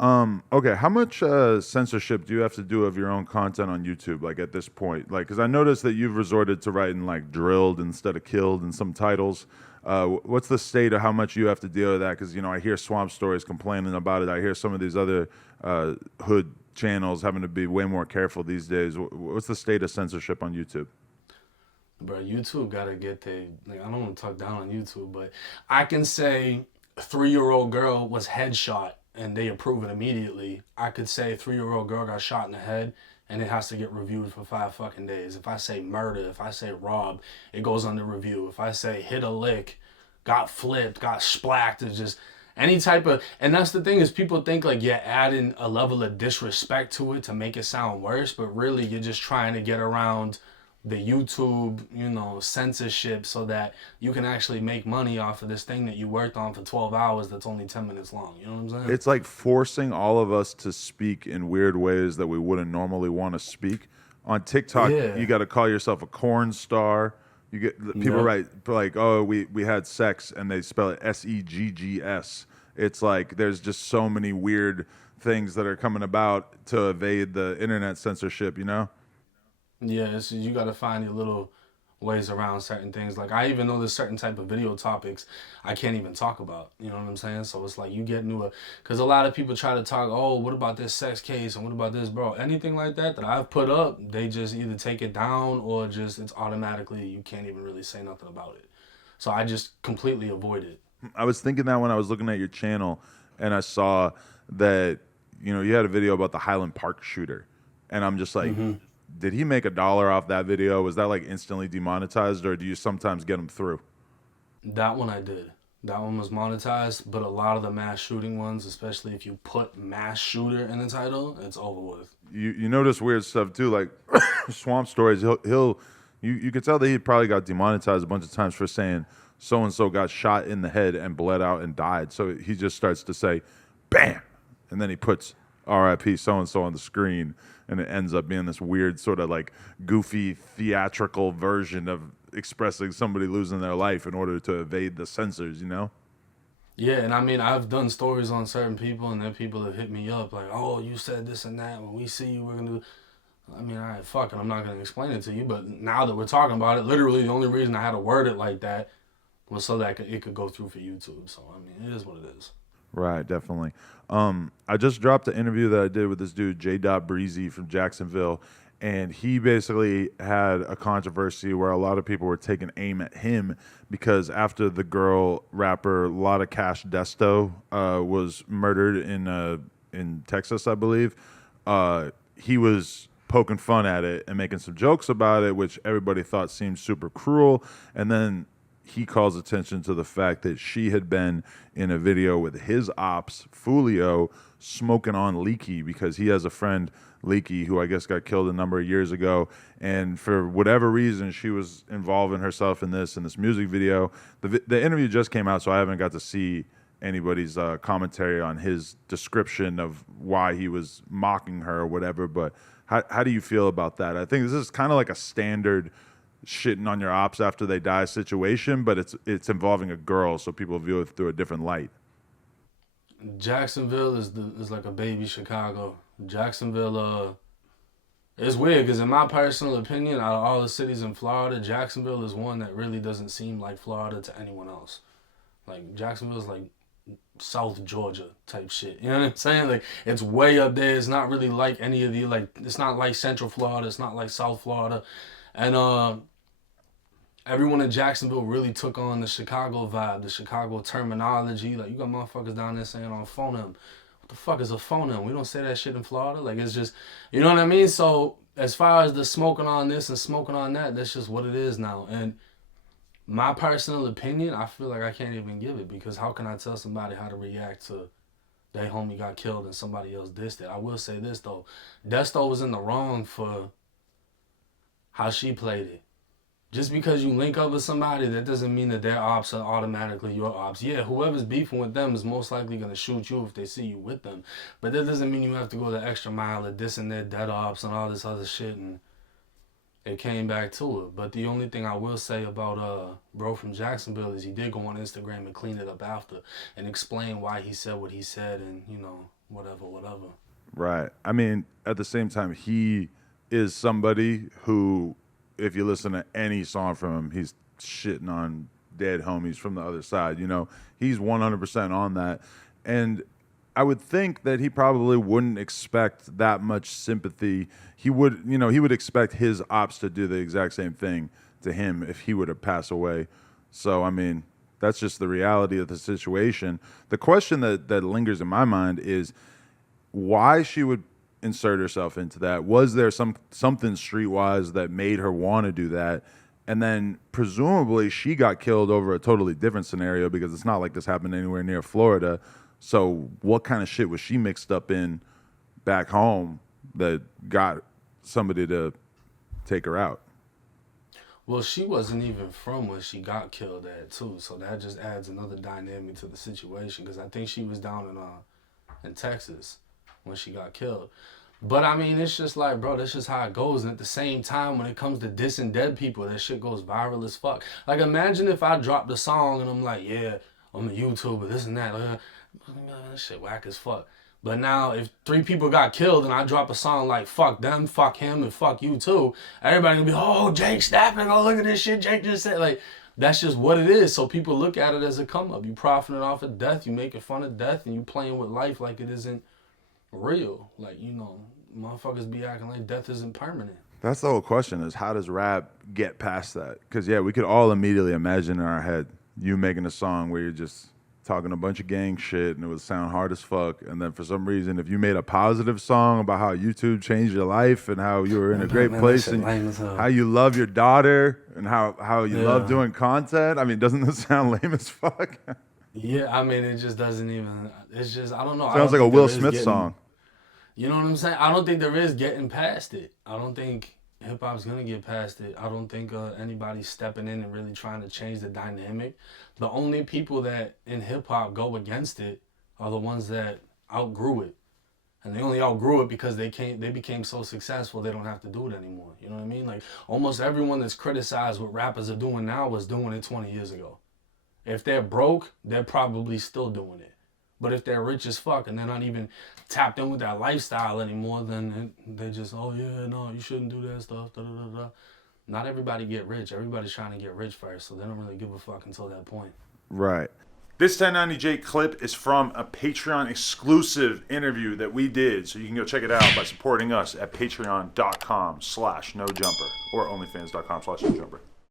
Okay, how much censorship do you have to do of your own content on YouTube? Like at this point, like because I noticed that you've resorted to writing like drilled instead of killed in some titles. What's the state of how much you have to deal with that? Because I hear Swamp Stories complaining about it. I hear some of these other hood channels having to be way more careful these days. What's the state of censorship on YouTube? Bro, YouTube gotta get the like. I don't want to talk down on YouTube, but I can say 3-year-old girl was headshot and they approve it immediately. I could say 3-year-old girl got shot in the head and it has to get reviewed for 5 fucking days. If I say murder, if I say rob, it goes under review. If I say hit a lick, got flipped, got splacked, it's just any type of. And that's the thing is people think like you're adding a level of disrespect to it to make it sound worse, but really you're just trying to get around the YouTube, censorship so that you can actually make money off of this thing that you worked on for 12 hours that's only 10 minutes long. You know what I'm saying? It's like forcing all of us to speak in weird ways that we wouldn't normally want to speak. On TikTok, you Yeah. got to call yourself a corn star. You get people Yep. write like, "Oh, we had sex," and they spell it SEGGS. It's like there's just so many weird things that are coming about to evade the internet censorship. You know? Yeah, so you got to find your little ways around certain things. Like I even know there's certain type of video topics I can't even talk about. You know what I'm saying? So it's like you get into a because a lot of people try to talk. Oh, what about this sex case and what about this, bro? Anything like that that I've put up, they just either take it down or just it's automatically you can't even really say nothing about it. So I just completely avoid it. I was thinking that when I was looking at your channel, and I saw that you had a video about the Highland Park shooter, and I'm just like, Hmm. did he make $1 off that video? Was that like instantly demonetized, or do you sometimes get them through? That one I did. That one was monetized, but a lot of the mass shooting ones, especially if you put mass shooter in the title, it's over with. You notice weird stuff too, like Swamp Stories. He'll you could tell that he probably got demonetized a bunch of times for saying so and so got shot in the head and bled out and died. So he just starts to say, "Bam," and then he puts R.I.P. so and so on the screen, and it ends up being this weird sort of like goofy theatrical version of expressing somebody losing their life in order to evade the censors. You know? Yeah, and I mean, I've done stories on certain people, and then people have hit me up like, "Oh, you said this and that. When we see you, we're gonna do." I mean, all right, fuck it. I'm not gonna explain it to you, but now that we're talking about it, literally the only reason I had to word it like that was so that it could go through for YouTube. So I mean, it is what it is. Right, definitely. I just dropped an interview that I did with this dude, JDot Breezy from Jacksonville, and he basically had a controversy where a lot of people were taking aim at him because after the girl rapper Lotta Desto was murdered in Texas, I believe, he was poking fun at it and making some jokes about it, which everybody thought seemed super cruel. And then he calls attention to the fact that she had been in a video with his ops, Fulio, smoking on Leaky because he has a friend, Leaky, who I guess got killed a number of years ago. And for whatever reason, she was involving herself in this music video. The interview just came out, so I haven't got to see anybody's commentary on his description of why he was mocking her or whatever. But how do you feel about that? I think this is kind of like a standard shitting on your ops after they die situation, but it's involving a girl, so people view it through a different light. Jacksonville is like a baby Chicago. Jacksonville, it's weird because in my personal opinion, out of all the cities in Florida, Jacksonville is one that really doesn't seem like Florida to anyone else. Like Jacksonville is like South Georgia type shit. You know what I'm saying? Like it's way up there. It's not really like any of the like. It's not like Central Florida. It's not like South Florida, and everyone in Jacksonville really took on the Chicago vibe, the Chicago terminology. Like you got motherfuckers down there saying on phoneme. What the fuck is a phoneme? We don't say that shit in Florida. Like it's just, you know what I mean. So as far as the smoking on this and smoking on that, that's just what it is now. And my personal opinion, I feel like I can't even give it because how can I tell somebody how to react to their homie got killed and somebody else dissed it? I will say this though, Desto was in the wrong for how she played it. Just because you link up with somebody, that doesn't mean that their ops are automatically your ops. Yeah, whoever's beefing with them is most likely gonna shoot you if they see you with them. But that doesn't mean you have to go the extra mile of dissing their dead ops and all this other shit. And it came back to it. But the only thing I will say about bro from Jacksonville is he did go on Instagram and clean it up after and explain why he said what he said and whatever. Right. I mean, at the same time, he is somebody who, if you listen to any song from him, he's shitting on dead homies from the other side. You know, he's 100% on that. And I would think that he probably wouldn't expect that much sympathy. He would, you know, he would expect his ops to do the exact same thing to him if he would have passed away. So, I mean, that's just the reality of the situation. The question that lingers in my mind is why she would insert herself into that. Was there something streetwise that made her want to do that? And then presumably she got killed over a totally different scenario because it's not like this happened anywhere near Florida. So what kind of shit was she mixed up in back home that got somebody to take her out? Well, she wasn't even from where she got killed at too, so that just adds another dynamic to the situation. Because I think she was down in Texas when she got killed. But I mean, it's just like, bro, that's just how it goes. And at the same time, when it comes to dissing dead people, that shit goes viral as fuck. Like, imagine if I dropped a song and I'm like, yeah, I'm a YouTuber, this and that. That shit whack as fuck. But now, if 3 people got killed and I drop a song like fuck them, fuck him, and fuck you too, everybody gonna be, oh, Jake snapping, oh, look at this shit Jake just said. Like, that's just what it is. So people look at it as a come up. You profiting off of death, you making fun of death, and you playing with life like it isn't real. Like, you know, motherfuckers be acting like death isn't permanent. That's the whole question is how does rap get past that? Because, yeah, we could all immediately imagine in our head you making a song where you're just talking a bunch of gang shit and it would sound hard as fuck. And then for some reason, if you made a positive song about how YouTube changed your life and how you were in a great place and how you love your daughter and how you love doing content, I mean, doesn't this sound lame as fuck? Yeah, I mean, it just doesn't even, it's just, I don't know. Sounds like a Will Smith song. You know what I'm saying? I don't think there is getting past it. I don't think hip hop's gonna get past it. I don't think anybody's stepping in and really trying to change the dynamic. The only people that in hip hop go against it are the ones that outgrew it, and they only outgrew it because they became so successful they don't have to do it anymore. You know what I mean? Like almost everyone that's criticized what rappers are doing now was doing it 20 years ago. If they're broke, they're probably still doing it. But if they're rich as fuck and they're not even tapped in with that lifestyle anymore, then they just, oh yeah, no, you shouldn't do that stuff, da da da da. Not everybody get rich. Everybody's trying to get rich first, so they don't really give a fuck until that point. Right. This 1090J clip is from a Patreon exclusive interview that we did, so you can go check it out by supporting us at patreon.com/nojumper or onlyfans.com/nojumper.